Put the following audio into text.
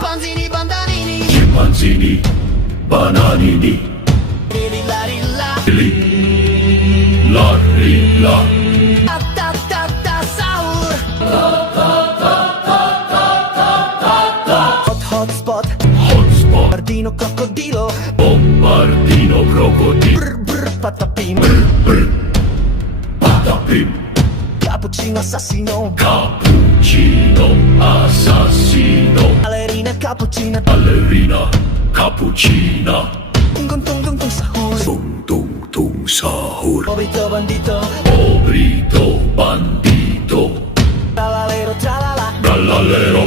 Chimpanzini bandanini, Chimpanzini, bananini, lili la lila, li, la, ri, la. ta ta ta ta sahur. Hot hot spot, Hotspot, Bardino crocodilo, bombardino, crocodilo, brr brr patapim, patapim, cappuccino assassino, cappuccino, assassino, ballerina cappuccina, ballerina, cappuccina, tung tung tung tung sahur. tung tung tung sahur, Pobrito bandito, pobrito bandito, tralalero tralala, gallalero,